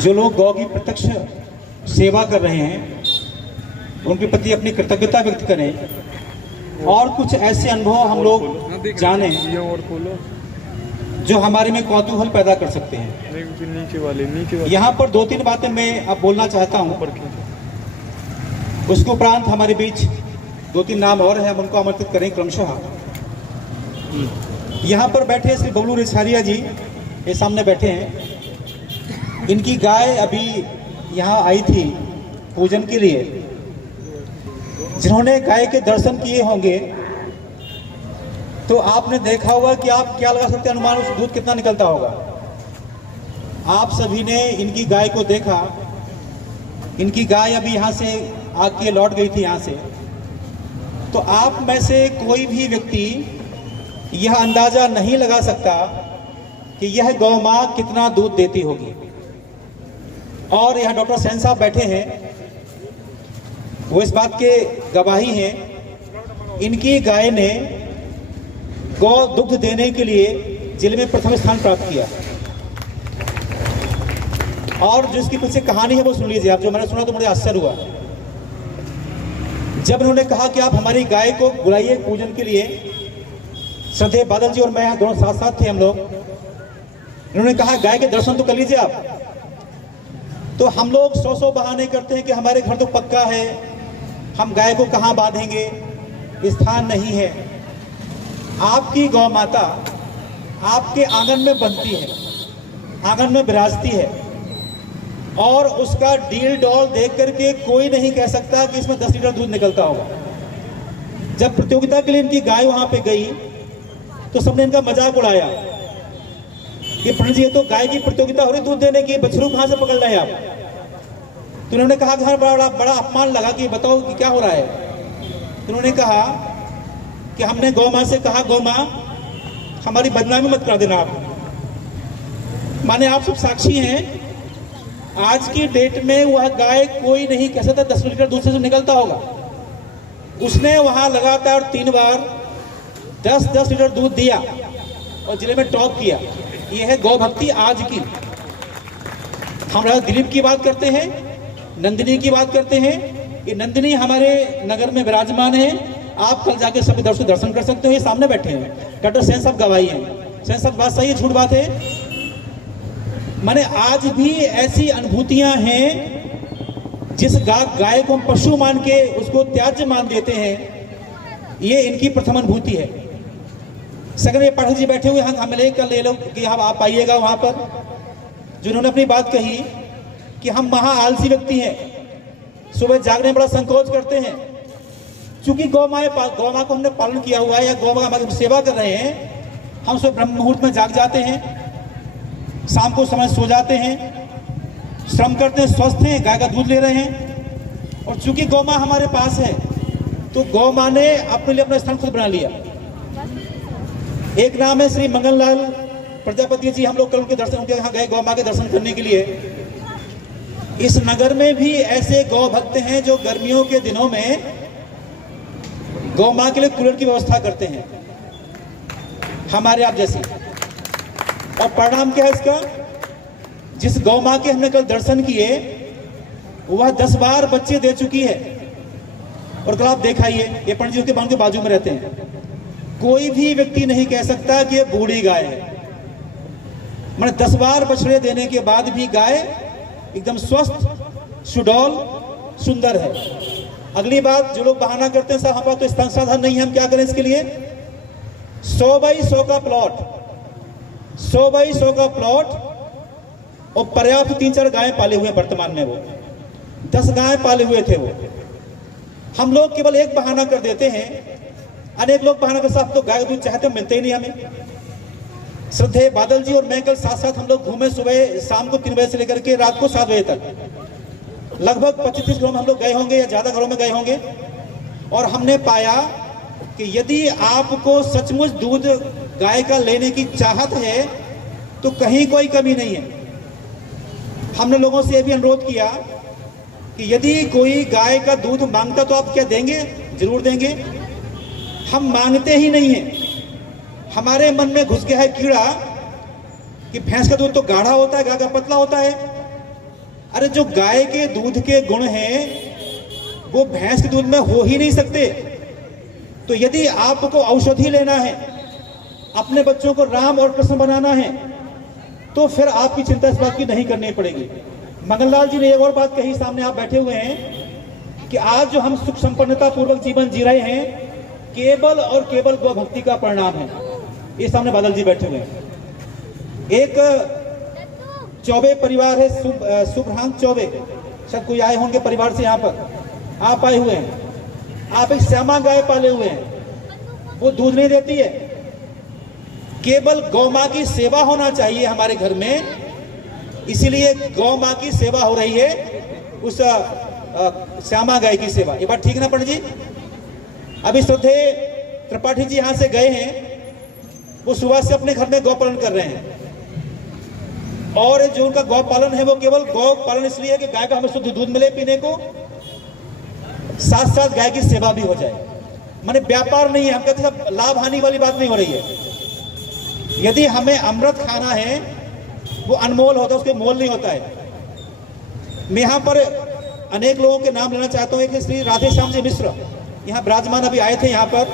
जो लोग गौ की प्रत्यक्ष सेवा कर रहे हैं उनके प्रति अपनी कृतज्ञता व्यक्त करें और कुछ ऐसे अनुभव हम लोग जानें जो हमारे में कौतूहल पैदा कर सकते हैं। नीचे वाले यहाँ पर 2-3 बातें मैं अब बोलना चाहता हूँ। उसके उपरांत हमारे बीच 2-3 नाम और हैं, हम उनको आमंत्रित करें क्रमशः। यहाँ पर बैठे श्री बबलू रेछारिया जी, ये सामने बैठे हैं। इनकी गाय अभी यहाँ आई थी पूजन के लिए। जिन्होंने गाय के दर्शन किए होंगे तो आपने देखा होगा कि आप क्या लगा सकते हैं अनुमान, उस दूध कितना निकलता होगा। आप सभी ने इनकी गाय को देखा। इनकी गाय अभी यहाँ से आके लौट गई थी यहाँ से। तो आप में से कोई भी व्यक्ति यह अंदाजा नहीं लगा सकता कि यह गौ माँ कितना दूध देती होगी। और यहाँ डॉक्टर सेन साहब बैठे हैं, वो इस बात के गवाही हैं। इनकी गाय ने गौ दुग्ध देने के लिए जिले में प्रथम स्थान प्राप्त किया। और जो इसकी पीछे कहानी है वो सुन लीजिए आप। जो मैंने सुना तो मुझे आश्चर्य हुआ जब उन्होंने कहा कि आप हमारी गाय को बुलाइए पूजन के लिए। श्रद्धेय बादल जी और मैं यहाँ दोनों साथ साथ थे हम लोग। उन्होंने कहा गाय के दर्शन तो कर लीजिए आप। तो हम लोग 100 बहाने करते हैं कि हमारे घर तो पक्का है, हम गाय को कहाँ बांधेंगे, स्थान नहीं है। आपकी गौ माता आपके आंगन में बनती है, आंगन में विराजती है, और उसका डील डॉल देख करके कोई नहीं कह सकता कि इसमें 10 लीटर दूध निकलता होगा। जब प्रतियोगिता के लिए इनकी गाय वहां पे गई तो सबने इनका मजाक उड़ाया कि पंडित जी ये तो गाय की प्रतियोगिता हो रही दूध देने की, बछरू कहां से पकड़ रहे हैं आप। तो उन्होंने कहा कि बड़ा अपमान लगा कि बताओ कि क्या हो रहा है। तो उन्होंने कहा कि हमने गौ माँ से कहा गौ माँ हमारी बदनामी मत कर देना आप। माने आप सब साक्षी हैं, आज की डेट में वह गाय कोई नहीं कह सकता 10 लीटर दूध से निकलता होगा। उसने वहां लगातार 3 बार 10-10 लीटर दूध दिया और जिले में टॉप किया। यह है गौ भक्ति आज की। हम दिलीप की बात करते हैं, नंदिनी की बात करते हैं। ये नंदिनी हमारे नगर में विराजमान है। आप कल जाके सभी दर्शन कर सकते हो। ये सामने बैठे हैं, डॉक्टर सेन साहब गवाही हैं। सेन साहब बात सही है, झूठ बात है? माने आज भी ऐसी अनुभूतियां हैं जिस गाय को हम पशु मान के उसको त्याज्य मान देते हैं, ये इनकी प्रथम अनुभूति है। सगरे पाठक जी बैठे हुए हैं, हम ले लो कि हम आप आइएगा वहां पर, जिन्होंने अपनी बात कही कि हम महा आलसी व्यक्ति हैं, सुबह जागने में बड़ा संकोच करते हैं। चूंकि गौ माँ को हमने पालन किया हुआ है या गौ माँ की सेवा कर रहे हैं, हम सुबह ब्रह्म मुहूर्त में जाग जाते हैं, शाम को समय सो जाते हैं, श्रम करते हैं, स्वस्थ हैं, गाय का दूध ले रहे हैं। और चूंकि गौ माँ हमारे पास है तो गौ माँ ने अपने लिए अपना स्थान खुद बना लिया। एक नाम है श्री मंगललाल प्रजापति जी। हम लोग कल उनके दर्शन, उनके यहाँ गए गौ माँ के दर्शन करने के लिए। इस नगर में भी ऐसे गौ भक्त हैं जो गर्मियों के दिनों में गौ माँ के लिए कूलर की व्यवस्था करते हैं, हमारे आप जैसे। और परिणाम क्या है इसका? जिस गौ माँ के हमने कल दर्शन किए वह 10 बार बच्चे दे चुकी है। और कल आप देखाइए, ये पंडित जी उसके बांध के बाजू में रहते हैं। कोई भी व्यक्ति नहीं कह सकता कि ये बूढ़ी गाय है। मैंने 10 बार बछड़े देने के बाद भी गाय एकदम स्वस्थ, सुडौल, सुंदर है। अगली बात, जो लोग बहाना करते हैं साहब हमारे तो संसाधन नहीं है, हम क्या करें इसके लिए। 100 बाई 100 का प्लॉट, 100 बाई 100 का प्लॉट और पर्याप्त 3-4 गायें पाले हुए वर्तमान में। वो 10 गायें पाले हुए थे वो। हम लोग केवल एक बहाना कर देते हैं, अनेक लोग बहाना कर साहब तो गाय दूध चाहते मिलते ही नहीं हमें। श्रद्धेय बादल जी और मैं कल साथ साथ हम लोग घूमे, सुबह शाम को 3 बजे से लेकर के रात को 7 बजे तक। लगभग 25-30 घरों में हम लोग गए होंगे या ज्यादा घरों में गए होंगे। और हमने पाया कि यदि आपको सचमुच दूध गाय का लेने की चाहत है तो कहीं कोई कमी नहीं है। हमने लोगों से यह भी अनुरोध किया कि यदि कोई गाय का दूध मांगता तो आप क्या देंगे? जरूर देंगे। हम मांगते ही नहीं है। हमारे मन में घुस गया है कीड़ा कि भैंस का दूध तो गाढ़ा होता है, गाय का पतला होता है। अरे जो गाय के दूध के गुण हैं वो भैंस के दूध में हो ही नहीं सकते। तो यदि आपको औषधि लेना है, अपने बच्चों को राम और कृष्ण बनाना है, तो फिर आपकी चिंता इस बात की नहीं करनी पड़ेगी। मंगललाल जी ने एक और बात कही, सामने आप बैठे हुए हैं, कि आज जो हम सुख संपन्नता पूर्वक जीवन जी रहे हैं केवल और केवल गौ भक्ति का परिणाम है। ये सामने बादल जी बैठे हुए हैं। एक चौबे परिवार है, शुभ्रांत चौबे, शायद कोई आए होंगे परिवार से, यहाँ पर आप आए हुए हैं। आप एक श्यामा गाय पाले हुए हैं, वो दूध नहीं देती है। केवल गौ माँ की सेवा होना चाहिए हमारे घर में, इसीलिए गौ माँ की सेवा हो रही है, उस श्यामा गाय की सेवा। ये बात ठीक ना पंडित जी? अभी श्रद्धे त्रिपाठी जी यहां से गए हैं, वो सुबह से अपने घर में गौ पालन कर रहे हैं। और जो उनका गौ पालन है वो केवल गौ पालन इसलिए है कि गाय का हमें शुद्ध दूध मिले पीने को, साथ साथ गाय की सेवा भी हो जाए। माने व्यापार नहीं है, हम कहते सब लाभ हानि वाली बात नहीं हो रही है। यदि हमें अमृत खाना है वो अनमोल होता है, उसके मोल नहीं होता है। मैं यहाँ पर अनेक लोगों के नाम लेना चाहता हूँ। एक श्री राधे श्याम जी मिश्र यहाँ विराजमान अभी आए थे यहाँ पर।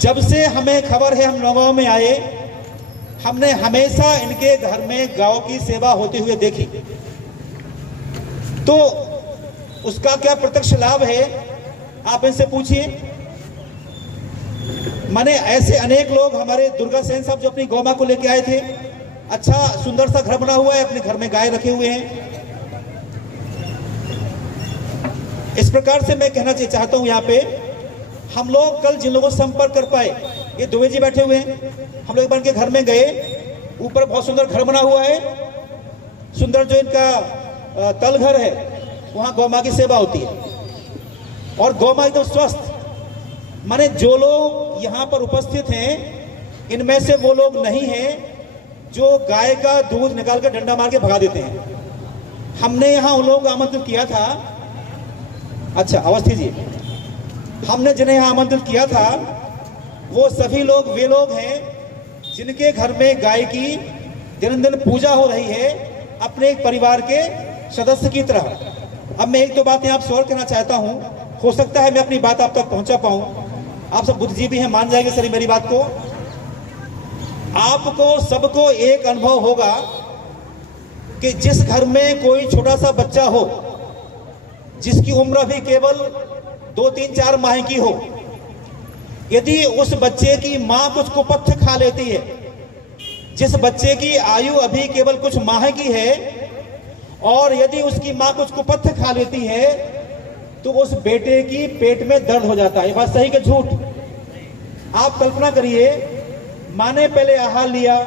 जब से हमें खबर है, हम नौगांव में आए, हमने हमेशा इनके घर में गांव की सेवा होते हुए देखी। तो उसका क्या प्रत्यक्ष लाभ है आप इनसे पूछिए। माने ऐसे अनेक लोग, हमारे दुर्गा सेन साहब जो अपनी गौ मां को लेके आए थे, अच्छा सुंदर सा घर बना हुआ है, अपने घर में गाय रखे हुए हैं। इस प्रकार से मैं कहना चाहता हूं यहाँ पे, हम लोग कल जिन लोगों से संपर्क कर पाए, ये दुबे जी बैठे हुए हैं, हम लोग एक बार इनके घर में गए, ऊपर बहुत सुंदर घर बना हुआ है, सुंदर जो इनका तल घर है, वहां गौ मां की सेवा होती है और गौ मां एकदम स्वस्थ। माने जो लोग यहाँ पर उपस्थित हैं, इनमें से वो लोग नहीं हैं जो गाय का दूध निकाल कर डंडा मार के भगा देते हैं। हमने यहाँ उन लोगों को आमंत्रित किया था, अच्छा अवस्थी जी, हमने जिन्हें यहाँ आमंत्रित किया था वो सभी लोग वे लोग हैं जिनके घर में गाय की दिन दिन पूजा हो रही है, अपने एक परिवार के सदस्य की तरह। अब मैं एक दो बातें आपसे और कहना चाहता हूँ, हो सकता है मैं अपनी बात आप तक पहुंचा पाऊं। आप सब बुद्धिजीवी हैं, मान जाएंगे सर मेरी बात को। आपको सबको एक अनुभव होगा कि जिस घर में कोई छोटा सा बच्चा हो जिसकी उम्र अभी केवल 2-3-4 माह की हो, यदि उस बच्चे की मां कुछ कुपथ्य खा लेती है, जिस बच्चे की आयु अभी केवल कुछ माह की है, और यदि उसकी मां कुछ कुपथ्य खा लेती है तो उस बेटे की पेट में दर्द हो जाता है। ये बात सही कि झूठ? आप कल्पना करिए, मां ने पहले आहार लिया,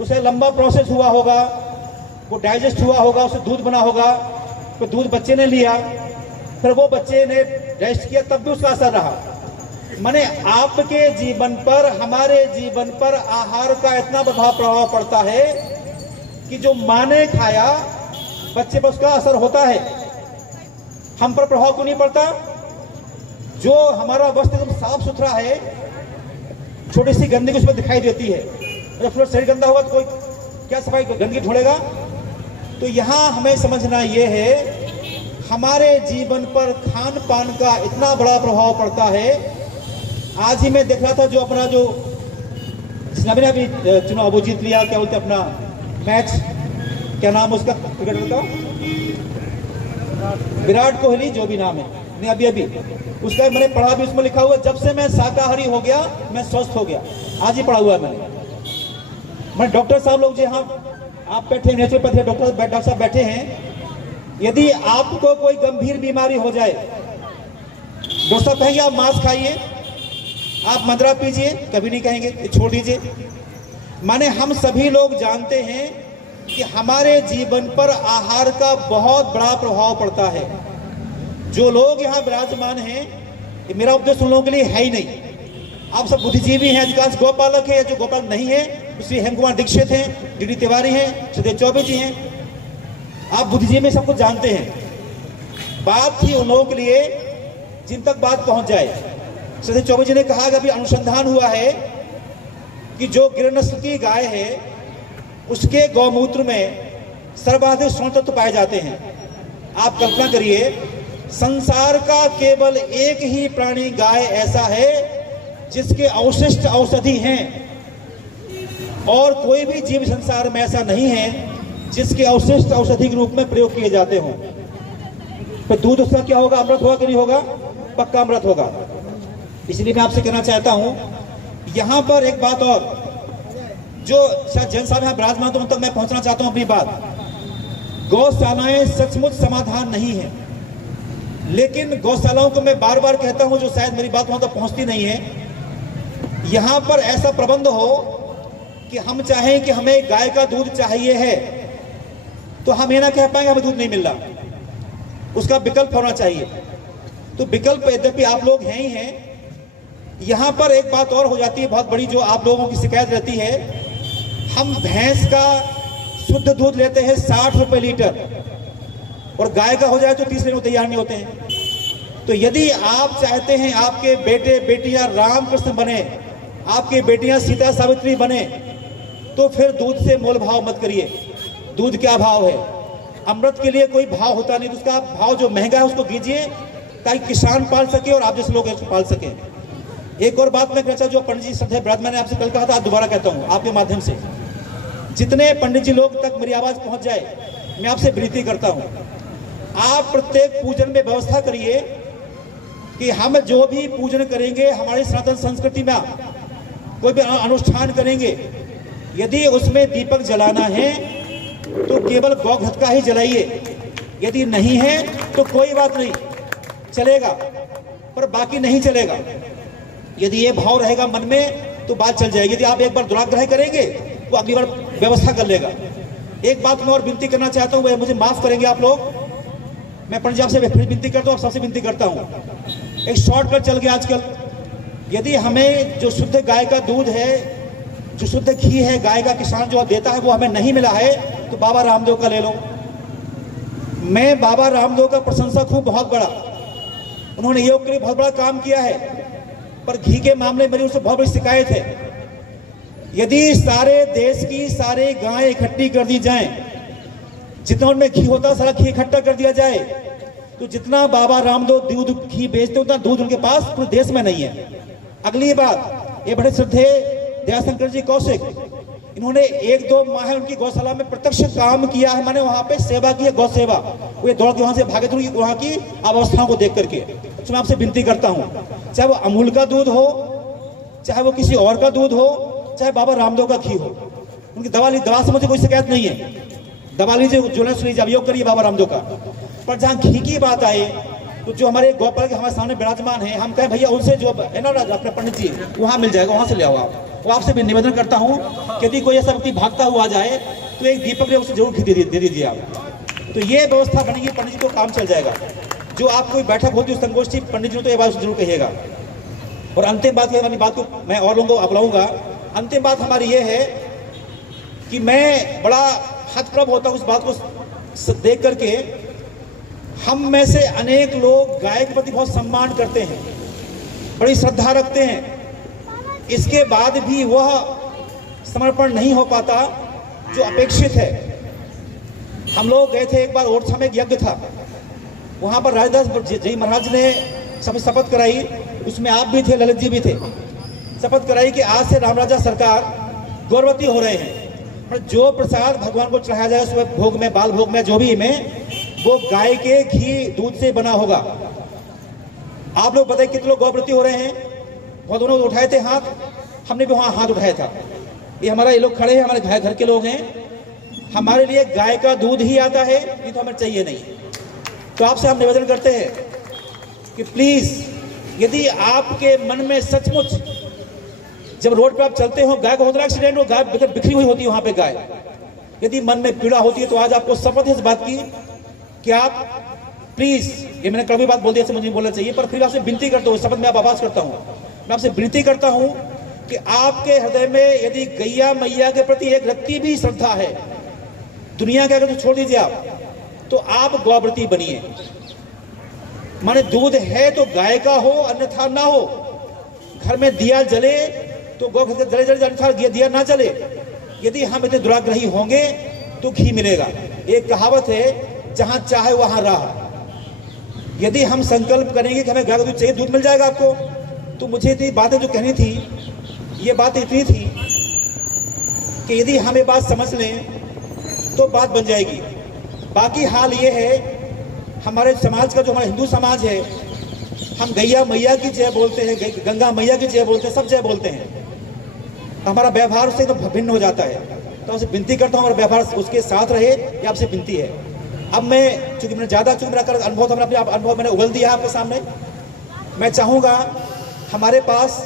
उसे लंबा प्रोसेस हुआ होगा, वो डाइजेस्ट हुआ होगा, उसे दूध बना होगा, तो दूध बच्चे ने लिया, फिर वो बच्चे ने रेस्ट किया, तब भी उसका असर रहा। माने आपके जीवन पर, हमारे जीवन पर आहार का इतना प्रभाव पड़ता है कि जो मां ने खाया बच्चे पर उसका असर होता है। हम पर प्रभाव क्यों नहीं पड़ता? जो हमारा वस्त्र एकदम साफ सुथरा है, छोटी सी गंदगी उसमें दिखाई देती है, जब पूरा शरीर गंदा होगा तो कोई क्या सफाई गंदगी ढूंढेगा? तो यहाँ हमें समझना ये है, हमारे जीवन पर खान पान का इतना बड़ा प्रभाव पड़ता है। आज ही मैं देख रहा था, जो अपना जो जिसने अभी चुनाव वो जीत लिया, क्या बोलते अपना मैच, क्या नाम उसका क्रिकेटर का, विराट कोहली, जो भी नाम है, नहीं अभी उसका मैंने पढ़ा भी, उसमें लिखा हुआ, जब से मैं शाकाहारी हो गया मैं स्वस्थ हो गया। आज ही पढ़ा हुआ है मैंने। डॉक्टर साहब लोग जो यहाँ आप बैठे, नेचुरोपैथी डॉक्टर साहब बैठे हैं, यदि आपको कोई गंभीर बीमारी हो जाए, डॉक्टर साहब कहेंगे आप मांस खाइए, आप मदरा पीजिए, कभी नहीं कहेंगे छोड़ दीजिए। माने हम सभी लोग जानते हैं कि हमारे जीवन पर आहार का बहुत बड़ा प्रभाव पड़ता है। जो लोग यहाँ विराजमान हैं, ये मेरा उपदेश उन लोगों के लिए है ही नहीं। आप सब बुद्धिजीवी हैं, अधिकांश गौपालक है, जो गौपालक नहीं है श्री हेम कुमार दीक्षित हैं, डी तिवारी हैं, श्री चौबे जी हैं, आप बुद्धिजीवी सब कुछ जानते हैं। बात थी उन लोगों के लिए जिन तक बात पहुंच जाए। श्री चौबे जी ने कहा कि अभी अनुसंधान हुआ है कि जो गिर नस्ल की गाय है उसके गौमूत्र में सर्वाधिक स्वर्ण तत्व पाए जाते हैं। आप कल्पना करिए, संसार का केवल एक ही प्राणी गाय ऐसा है जिसके अवशिष्ट औषधि हैं, और कोई भी जीव संसार में ऐसा नहीं है जिसके अवशिष्ट औषधि के रूप में प्रयोग किए जाते हों। तो दूध उसका क्या होगा? अमृत होगा कि नहीं होगा? पक्का अमृत होगा। इसलिए मैं आपसे कहना चाहता हूं, यहां पर एक बात और, जो शायद जैन साहब यहाँ विराजमान तो तक मैं पहुंचना चाहता हूं अपनी बात। गौशालाएं सचमुच समाधान नहीं है, लेकिन गौशालाओं को मैं बार बार कहता हूं, जो शायद मेरी बात वहां तक पहुंचती नहीं है, यहां पर ऐसा प्रबंध हो कि हम चाहें कि हमें गाय का दूध चाहिए है, तो हम ये ना कह पाएंगे हमें दूध नहीं मिल रहा, उसका विकल्प होना चाहिए। तो विकल्प यद्यपि आप लोग हैं ही हैं। यहां पर एक बात और हो जाती है बहुत बड़ी, जो आप लोगों की शिकायत रहती है, हम भैंस का शुद्ध दूध लेते हैं 60 रुपए लीटर, और गाय का हो जाए तो 30 लेने को तैयार नहीं होते हैं। तो यदि आप चाहते हैं आपके बेटे बेटियां रामकृष्ण बने, आपकी बेटियां सीता सावित्री बने, तो फिर दूध से मोल भाव मत करिए। दूध क्या भाव है? अमृत के लिए कोई भाव होता नहीं, तो उसका भाव जो महंगा है उसको दीजिए, ताकि किसान पाल सके और आप जैसे लोग उसको पाल सके। एक और बात मैं कहना चाहता हूं, जो पंडित जी श्रद्धेय ब्रह्म, मैंने आपसे कल कहा था, दोबारा कहता हूं आपके माध्यम से, जितने पंडित जी लोग तक मेरी आवाज पहुंच जाए, मैं आपसे विनती करता हूं, आप प्रत्येक पूजन में व्यवस्था करिए कि हम जो भी पूजन करेंगे, हमारी सनातन संस्कृति में कोई भी अनुष्ठान करेंगे, यदि उसमें दीपक जलाना है तो केवल गौघट का ही जलाइए, यदि नहीं है तो कोई बात नहीं, चलेगा, पर बाकी नहीं चलेगा। यदि ये भाव रहेगा मन में तो बात चल जाएगी। यदि आप एक बार दुराग्रह करेंगे तो अगली बार व्यवस्था कर लेगा। एक बात मैं और विनती करना चाहता हूँ, मुझे माफ करेंगे आप लोग, मैं पंडित जी आपसे फिर विनती करता हूँ, सबसे विनती करता हूँ, एक शॉर्टकट चल गया आजकल। यदि हमें जो शुद्ध गाय का दूध है, जो शुद्ध घी है गाय का किसान जो देता है, वो हमें नहीं मिला है, तो बाबा रामदेव का ले लो। मैं बाबा रामदेव का प्रशंसक हूं बहुत बड़ा, उन्होंने योग के लिए बहुत बड़ा काम किया है, पर घी के मामले में मेरी उनसे बहुत बड़ी शिकायत है। यदि सारे देश की सारे गायें इकट्ठी कर दी जाएं, जितना उनमें घी होता है सारा घी इकट्ठा कर दिया जाए, तो जितना बाबा रामदेव दूध घी बेचते उतना दूध उनके पास पूरे देश में नहीं है। अगली बात, ये बड़े श्रद्धेय दयाशंकर जी कौशिक, इन्होंने 1-2 माह उनकी गौशाला में प्रत्यक्ष काम किया है, मैंने वहां पे सेवा की है, गौ सेवा। वो दौड़ के वहां से भागे थे वहां की अवस्थाओं को देख करके। तो मैं आपसे विनती करता हूं, चाहे वो अमूल का दूध हो, चाहे वो किसी और का दूध हो, चाहे बाबा रामदेव का घी हो, उनकी दवा से मुझे कोई शिकायत नहीं है, दवा लीजिए, जुलस लीजिए, अब योग करिए बाबा रामदेव का। पर जहाँ घी की बात आए, तो जो हमारे गौपाल के हमारे सामने विराजमान है, हम कहें भैया उनसे जो है ना अपने पंडित जी, वहाँ मिल जाएगा, वहाँ से ले आओ आप। वो आपसे भी निवेदन करता हूँ कि यदि कोई ऐसा व्यक्ति भागता हुआ आ जाए तो एक दीपक उसे जरूर दे दीजिए आप। तो ये व्यवस्था बनेगी, पंडित जी को काम चल जाएगा। जो आप कोई बैठक होती है संगोष्ठी, पंडित जी तो ये बात जरूर कहिएगा। और अंतिम बात, हमारी बात को मैं और लोगों को अपनाऊंगा। अंतिम बात हमारी ये है कि मैं बड़ा हतप्रभ होता हूँ उस बात को देख करके, हम में से अनेक लोग गाय के प्रति बहुत सम्मान करते हैं, बड़ी श्रद्धा रखते हैं, इसके बाद भी वह समर्पण नहीं हो पाता जो अपेक्षित है। हम लोग गए थे एक बार, ओरछा में एक यज्ञ था, वहां पर राजदास जी महाराज ने शपथ कराई, उसमें आप भी थे, ललित जी भी थे, शपथ कराई कि आज से रामराजा सरकार गौरवती हो रहे हैं, और जो प्रसाद भगवान को चढ़ाया जाए सुबह भोग में, बाल भोग में, जो भी में, वो गाय के घी दूध से बना होगा। आप लोग बताइए कितने लोग गौरवती हो रहे हैं? बहुत लोग उठाए थे हाथ, हमने भी वहां हाथ उठाया था। ये हमारा, ये लोग खड़े हैं, हमारे घर के लोग हैं, हमारे लिए गाय का दूध ही आता है, ये तो हमें चाहिए नहीं। तो आपसे हम निवेदन करते हैं कि प्लीज, यदि आपके मन में सचमुच, जब रोड पे आप चलते हो, गाय को होता है एक्सीडेंट, हो गाय बिखरी हुई होती है वहां पे गाय, यदि मन में पीड़ा होती है, तो आज आपको शपथ है इस बात की कि आप प्लीज, ये मैंने कभी बात बोल दी, ऐसे मुझे बोलना चाहिए, पर फिर आपसे विनती करता हूँ, शपथ में आप आवाज करता हूँ, मैं आपसे विनती करता हूं कि आपके हृदय में यदि गैया मैया के प्रति एक रत्ती भी श्रद्धा है, दुनिया के अगर तो छोड़ दीजिए आप, तो आप गौव्रती बनिए। माने दूध है तो गाय का हो, अन्यथा ना हो। घर में दिया जले तो गौ जले, अन्यथा दिया ना जले। यदि हम इतने दुराग्रही होंगे तो घी मिलेगा। एक कहावत है, जहां चाहे वहां राह। यदि हम संकल्प करेंगे कि हमें गाय का दूध चाहिए, दूध मिल जाएगा आपको। तो मुझे इतनी बातें जो कहनी थी, ये बात इतनी थी कि यदि हम ये बात समझ लें तो बात बन जाएगी। बाकी हाल ये है, हमारे समाज का जो हमारा हिंदू समाज है, हम गैया मैया की जय बोलते हैं, गंगा मैया की जय बोलते हैं, सब जय बोलते हैं। हमारा व्यवहार उससे एकदम भिन्न हो जाता है। तो आपसे विनती करता हूँ, हमारा व्यवहार उसके साथ रहे, ये आपसे विनती है। अब मैं चूंकि मेरा अनुभव था, अपने अनुभव मैंने उगल दिया आपके सामने। मैं चाहूँगा, हमारे पास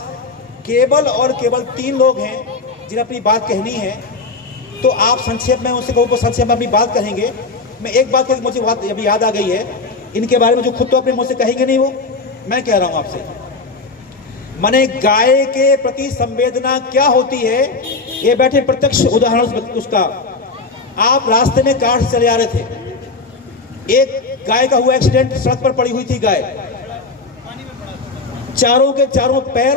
केवल और केवल 3 लोग हैं जिन्हें अपनी बात कहनी है। तो आप संक्षेप में उनसे कहूँ, संक्षेप में अपनी बात कहेंगे। मैं एक बात कह, मुझे बात अभी याद आ गई है, इनके बारे में जो खुद तो अपने मुँह से कहेंगे नहीं, वो मैं कह रहा हूँ आपसे। माने गाय के प्रति संवेदना क्या होती है, ये बैठे प्रत्यक्ष उदाहरण उसका। आप रास्ते में कार से चले आ रहे थे, एक गाय का हुआ एक्सीडेंट, सड़क पर पड़ी हुई थी गाय, चारों के चारों पैर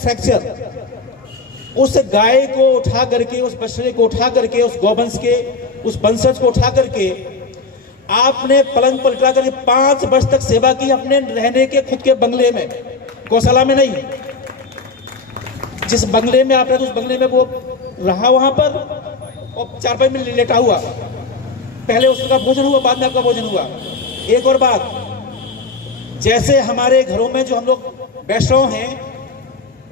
फ्रैक्चर। उस गाय को उठा करके, उस बछड़े को उठा करके, उस गौवंश के उस वंशज को उठा करके आपने पलंग पलटा करके 5 वर्ष तक सेवा की, अपने रहने के खुद के बंगले में, गौशाला में नहीं। जिस बंगले में आप रहते, उस बंगले में वो रहा वहां पर, और चारपाई में लेटा हुआ। पहले उसका भोजन हुआ, बाद में आपका भोजन हुआ। एक और बात, जैसे हमारे घरों में जो हम लोग वैष्णव हैं,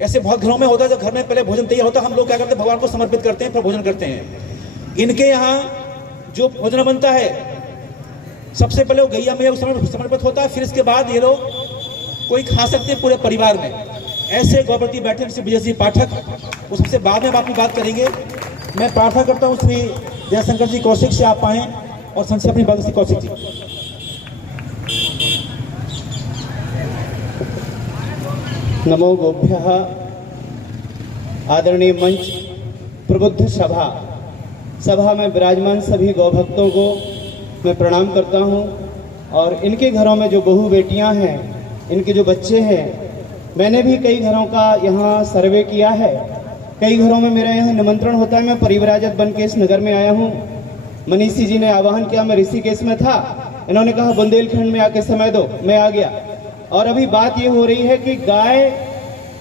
ऐसे बहुत घरों में होता है, जब घर में पहले भोजन तैयार होता है, हम लोग क्या करते हैं, भगवान को समर्पित करते हैं, फिर भोजन करते हैं। इनके यहाँ जो भोजन बनता है, सबसे पहले वो गैया मैया समर्पित होता है, फिर इसके बाद ये लोग कोई खा सकते हैं पूरे परिवार में। ऐसे गौप्रति बैठे श्री विजय जी पाठक, वो सबसे बाद में हम आपकी बात करेंगे। मैं प्रार्थना करता हूँ श्री जयशंकर जी कौशिक से आप आए और संक्षेप अपनी बात। श्री कौशिक जी। नमो गोभ्यः। आदरणीय मंच, प्रबुद्ध सभा में विराजमान सभी गौभक्तों को मैं प्रणाम करता हूं। और इनके घरों में जो बहू बेटियां हैं, इनके जो बच्चे हैं, मैंने भी कई घरों का यहाँ सर्वे किया है। कई घरों में मेरा यहाँ निमंत्रण होता है। मैं परिव्राजक बन के इस नगर में आया हूँ। मनीषी जी ने आह्वान किया, मैं ऋषिकेश में था, इन्होंने कहा बुंदेलखंड में आके समय दो, मैं आ गया। और अभी बात ये हो रही है कि गाय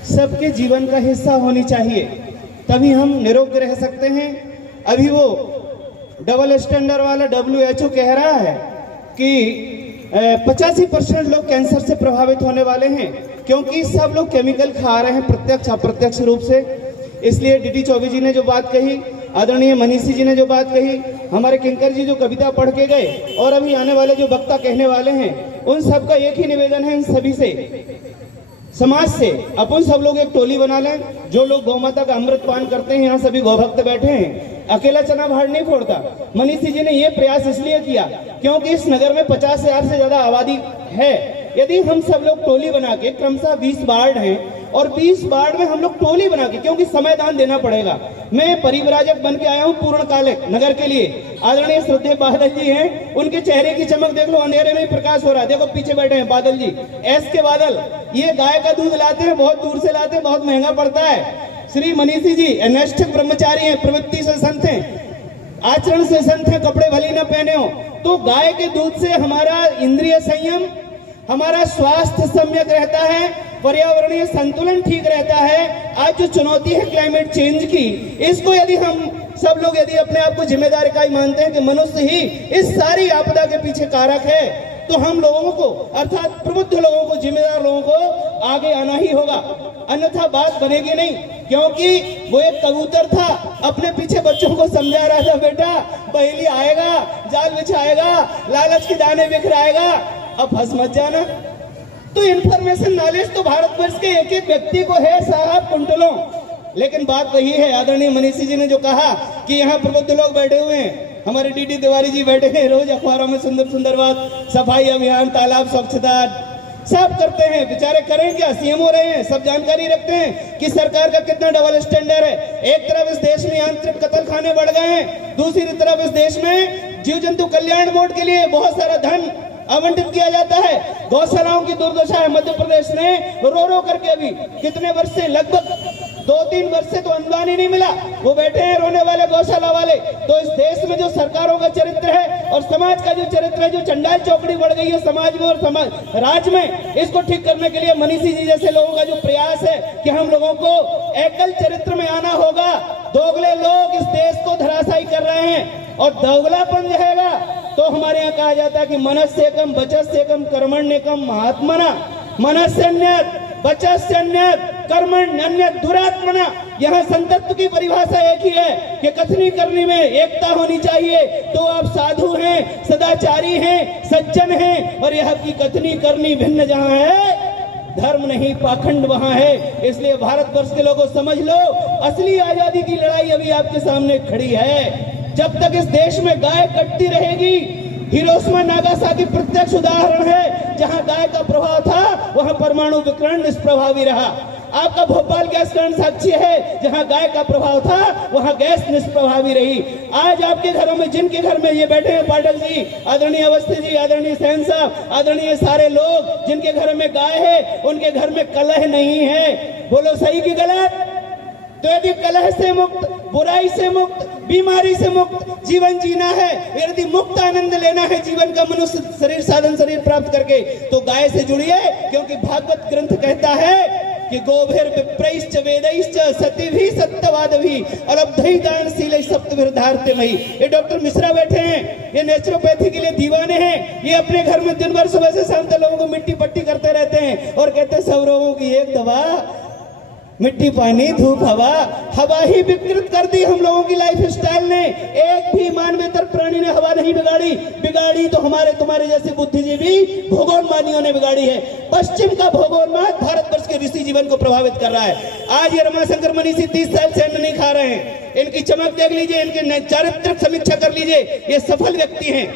सबके जीवन का हिस्सा होनी चाहिए, तभी हम निरोग रह सकते हैं। अभी वो डबल स्टैंडर्ड वाला WHO कह रहा है कि 85% लोग कैंसर से प्रभावित होने वाले हैं, क्योंकि सब लोग केमिकल खा रहे हैं, प्रत्यक्ष अप्रत्यक्ष रूप से। इसलिए DD चौबे जी ने जो बात कही, आदरणीय मनीषी जी ने जो बात कही, हमारे किंकर जी जो कविता पढ़ के गए, और अभी आने वाले जो वक्ता कहने वाले हैं, उन सबका एक ही निवेदन है, इन सभी से, समाज से, अपन सब लोग एक टोली बना लें। जो लोग गौ माता का अमृत पान करते हैं, यहाँ सभी गौभक्त बैठे हैं, अकेला चना भाड़ नहीं फोड़ता। मनीषी जी ने ये प्रयास इसलिए किया क्योंकि इस नगर में 50,000 से ज्यादा आबादी है। यदि हम सब लोग टोली बना के, क्रमशः 20 वार्ड हैं, और 20 वार्ड में हम लोग टोली बना के, क्योंकि समय दान देना पड़ेगा। मैं परिव्राजक बन के आया हूँ पूर्णकालिक नगर के लिए। आदरणीय श्रद्धेय बादल जी हैं, उनके चेहरे की चमक देख लो, अंधेरे में ही प्रकाश हो रहा है। देखो पीछे बैठे हैं बादल जी, एस के बादल। ये गाय का दूध लाते हैं, बहुत दूर से लाते हैं, बहुत महंगा पड़ता है। श्री मनीषी जी निष्ठिक ब्रह्मचारी हैं, प्रवृत्ति से संत हैं, आचरण से संत हैं, कपड़े भली न पहने हो। तो गाय के दूध से हमारा इंद्रिय संयम, हमारा स्वास्थ्य सम्यक रहता है, पर्यावरणीय संतुलन ठीक रहता है। आज जो चुनौती है क्लाइमेट चेंज की, इसको यदि हम सब लोग यदि अपने आप को जिम्मेदार इकाई मानते हैं कि मनुष्य ही इस सारी आपदा के पीछे कारक है, तो हम लोगों को, अर्थात प्रबुद्ध लोगों को, जिम्मेदार लोगों को आगे आना ही होगा, अन्यथा बात बनेगी नहीं। क्योंकि वो एक कबूतर था, अपने पीछे बच्चों को समझा रहा था, बेटा पहली आएगा, जाल बिछाएगा, लालच के दाने बिखराएगा, अब फंस मत जाना। तो इंफॉर्मेशन नॉलेज तो भारतवर्ष के एक एक व्यक्ति को है साहब, कुंटलों। लेकिन बात वही है, आदरणीय मनीषी जी ने जो कहा कि यहाँ प्रबुद्ध लोग बैठे हुए हैं, हमारे DD तिवारी जी बैठे हैं, रोज अखबारों में सुंदर सुंदर बात, सफाई अभियान, तालाब स्वच्छता सब करते हैं। बेचारे करें क्या, CM हो रहे हैं, सब जानकारी रखते हैं कि सरकार का कितना डबल स्टैंडर्ड है। एक तरफ इस देश में यांत्रिक कत्ल खाने बढ़ गए हैं, दूसरी तरफ इस देश में जीव जंतु कल्याण बोर्ड के लिए बहुत सारा धन आवंटित किया जाता है। गौशालाओं की दुर्दशा है। मध्य प्रदेश ने रो रो करके अभी कितने वर्ष से, लगभग 2-3 वर्ष से तो अनुदान ही नहीं मिला, वो बैठे हैं रोने वाले गौशाला वाले। तो इस देश में जो सरकारों का चरित्र है और समाज का जो चरित्र है, जो चंडाल चौकड़ी बढ़ गई है समाज में और समाज राज्य में, इसको ठीक करने के लिए मनीषी जी जैसे लोगों का जो प्रयास है कि हम लोगों को एकल चरित्र में आना होगा। दोगले लोग इस देश को धराशायी कर रहे हैं और दोगलापन रहेगा तो हमारे यहाँ कहा जाता है कि मनस्येकम वचस्येकम कर्मण्येकम महात्मना, मनस्यन्यत वचस्यन्यत कर्मण्यन्यत दुरात्मना। यहाँ संतत्व की परिभाषा एक ही है कि कथनी करनी में एकता होनी चाहिए। तो आप साधु हैं, सदाचारी हैं, सज्जन हैं, और यह की कथनी करनी भिन्न जहाँ है, धर्म नहीं पाखंड वहां है। इसलिए भारतवर्ष के लोगों समझ लो, असली आजादी की लड़ाई अभी आपके सामने खड़ी है। जब तक इस देश में गाय कटती रहेगी, हिरोशिमा नागासाकी प्रत्यक्ष उदाहरण है, जहां गाय का प्रभाव था वहां परमाणु विकिरण निष्प्रभावी रहा। आपका भोपाल गैस कांड साक्षी है, जहां गाय का प्रभाव था वहां गैस निष्प्रभावी रही। आज आपके घरों में, जिनके घर में ये बैठे हैं पाठक जी, आदरणीय अवस्थी जी, आदरणीय सेन साहब, आदरणीय सारे लोग जिनके घर में गाय है, उनके घर में कलह नहीं है। बोलो सही की गलत? तो यदि कलह से मुक्त, बुराई से मुक्त, बीमारी से मुक्त जीवन जीना है, यदि मुक्त आनंद लेना है जीवन का मनुष्य शरीर साधन शरीर प्राप्त करके, तो गाय से जुड़िए। क्योंकि भागवत ग्रंथ कहता है कि गोभिर विप्रैश्च वेदैश्च सतिभिः सत्यवादिभिः अलब्धैः दानशीलैः सप्तभिर्धार्ते मयि। ये डॉक्टर मिश्रा बैठे हैं, ये नेचुरोपैथी के लिए दीवाने हैं। ये अपने घर में दिन भर सुबह से शाम तक लोगों को मिट्टी पट्टी करते रहते हैं और कहते हैं सब रोगों की एक दवा, मिट्टी पानी धूप हवा। हवा ही विकृत कर दी हम लोगों की लाइफ स्टाइल ने। एक भी मानवेतर प्राणी ने हवा नहीं बिगाड़ी तो हमारे तुम्हारे जैसे बुद्धिजीवी भूगोलवादियों ने बिगाड़ी है। पश्चिम का भूगोलवाद भारतवर्ष के ऋषि जीवन को प्रभावित कर रहा है। आज ये रमाशंकर मनीषी 30 साल से अन्न नहीं खा रहे हैं। इनकी चमक देख लीजिए, इनके चारित्रिक समीक्षा कर लीजिए, ये सफल व्यक्ति हैं।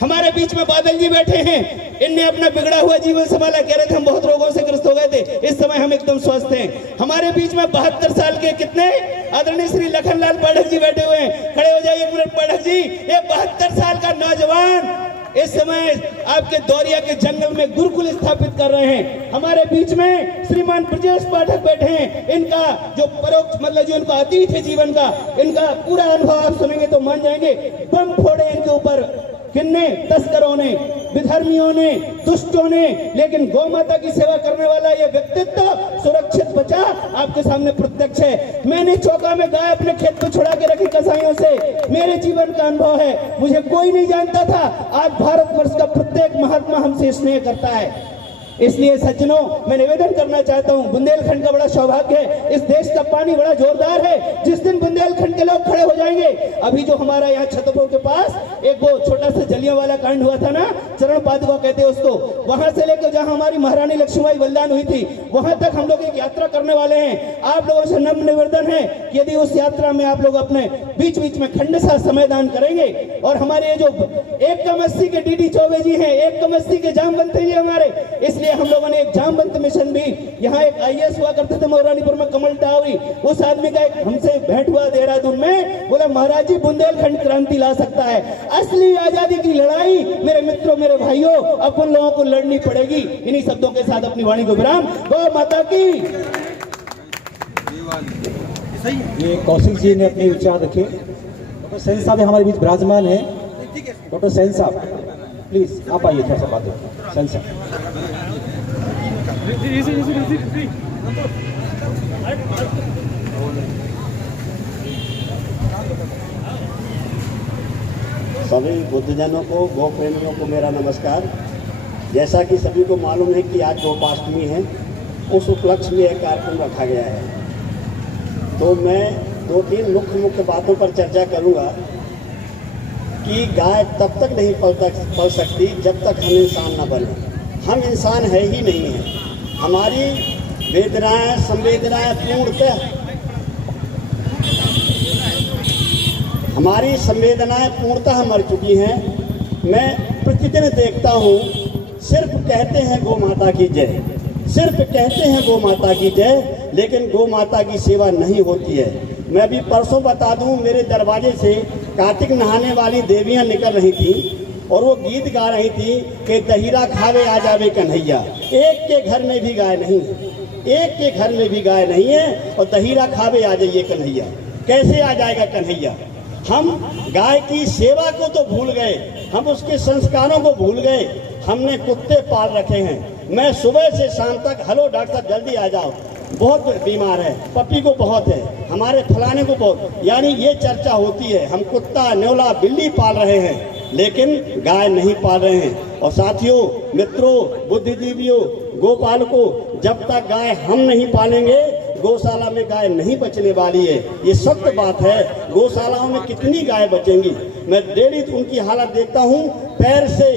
हमारे बीच में बादल जी बैठे हैं, इनने अपना बिगड़ा हुआ जीवन संभाला। कह रहे थे हम बहुत रोगों से ग्रस्त हो गए थे, इस समय हम एकदम स्वस्थ हैं। हमारे बीच में 72 साल के कितने आदरणीय श्री लखनलाल पाठक जी बैठे हुए हैं। खड़े हो जाइए एक मिनट पाठक जी। ये 72 साल का नौजवान इस समय आपके दौरिया के जंगल में गुरुकुल स्थापित कर रहे हैं। हमारे बीच में श्रीमान ब्रजेश पाठक बैठे हैं। इनका जो परोक्ष मतलब जो इनका अतीत है जीवन का, इनका पूरा अनुभव आप सुनेंगे तो मान जाएंगे। बम फोड़े इनके ऊपर किन्ने, तस्करों ने, विधर्मियों ने, दुष्टों ने, लेकिन गौ माता की सेवा करने वाला ये व्यक्तित्व सुरक्षित बचा आपके सामने प्रत्यक्ष है। मैंने चौका में गाय अपने खेत में छुड़ा के रखी कसाईयों से, मेरे जीवन का अनुभव है। मुझे कोई नहीं जानता था, आज भारतवर्ष का प्रत्येक महात्मा हमसे स्नेह करता है। इसलिए सज्जनों, मैं निवेदन करना चाहता हूं, बुंदेलखंड का बड़ा सौभाग्य है, इस देश का पानी बड़ा जोरदार है। जिस दिन बुंदेलखंड के लोग खड़े हो जाएंगे, अभी जो हमारा यहाँ छतरपुर के पास एक वो छोटा सा जलियांवाला कांड हुआ था ना, चरण पादुका कहते हैं उसको, वहां से लेकर जहां हमारी महारानी लक्ष्मीबाई बलिदान हुई थी, वहां तक हम लोग एक यात्रा करने वाले हैं। आप लोगों से नम्र निवेदन है कि यदि उस यात्रा में आप लोग अपने बीच बीच में खंडशः समय दान करेंगे, और हमारे ये जो एक कमस्ती के डीडी चौबे जी हैं, एक कमस्ती के जामवंत जी हमारे, इसलिए हम लोगों ने एक जामवंत मिशन भी, यहाँ एक आईएएस हुआ करते थे मौरानीपुर में, कमल टावरी, उस आदमी का एक हमसे भेंट हुआ देहरादून में, बोला महाराज जी बुंदेलखंड क्रांति ला सकता है। असली आजादी की लड़ाई मेरे मित्रों, मेरे भाइयों, अपन लोगों को लड़नी पड़ेगी। इन्हीं शब्दों के साथ अपनी वाणी को विराम। गौ माता की। ये कौशिक जी ने अपने विचार रखे। डॉक्टर सेन साहब हमारे बीच विराजमान है। डॉक्टर सेन साहब प्लीज आप आइए, थोड़ा सा बात हो। सेन साहब सभी बुद्धजनों को, गौ प्रेमियों को मेरा नमस्कार। जैसा कि सभी को मालूम है कि आज गोपाष्टमी है, उस उपलक्ष्य में एक कार्यक्रम रखा गया है। तो मैं 2-3 मुख्य बातों पर चर्चा करूंगा कि गाय तब तक नहीं पल सकती जब तक हम इंसान न बने। हम इंसान है ही नहीं है। हमारी वेदनाएं, संवेदनाएं पूर्णतः, हमारी संवेदनाएं पूर्णतः मर चुकी हैं। मैं प्रतिदिन देखता हूँ, सिर्फ कहते हैं गौ माता की जय, सिर्फ कहते हैं गौ माता की जय, लेकिन गौ माता की सेवा नहीं होती है। मैं भी परसों बता दूं, मेरे दरवाजे से कार्तिक नहाने वाली देवियां निकल रही थी और वो गीत गा रही थी कि दहीरा खावे आ जावे कन्हैया। एक के घर में भी गाय नहीं है। एक के घर में भी गाय नहीं है और दहीरा खावे आ जाइए कन्हैया। कैसे आ जाएगा कन्हैया? हम गाय की सेवा को तो भूल गए, हम उसके संस्कारों को भूल गए। हमने कुत्ते पाल रखे हैं। मैं सुबह से शाम तक, हेलो डॉक्टर साहब जल्दी आ जाओ, बहुत बीमार है, पपी को बहुत है, हमारे फलाने को बहुत, यानी ये चर्चा होती है। हम कुत्ता, न्योला, बिल्ली पाल रहे हैं लेकिन गाय नहीं पाल रहे हैं। और साथियों, मित्रों, बुद्धिजीवियों, गोपालकों, जब तक गाय हम नहीं पालेंगे गौशाला में गाय नहीं बचने वाली है। ये सत्य बात है। गौशालाओं में कितनी गाय बचेंगी? मैं डेली उनकी हालत देखता हूँ, पैर से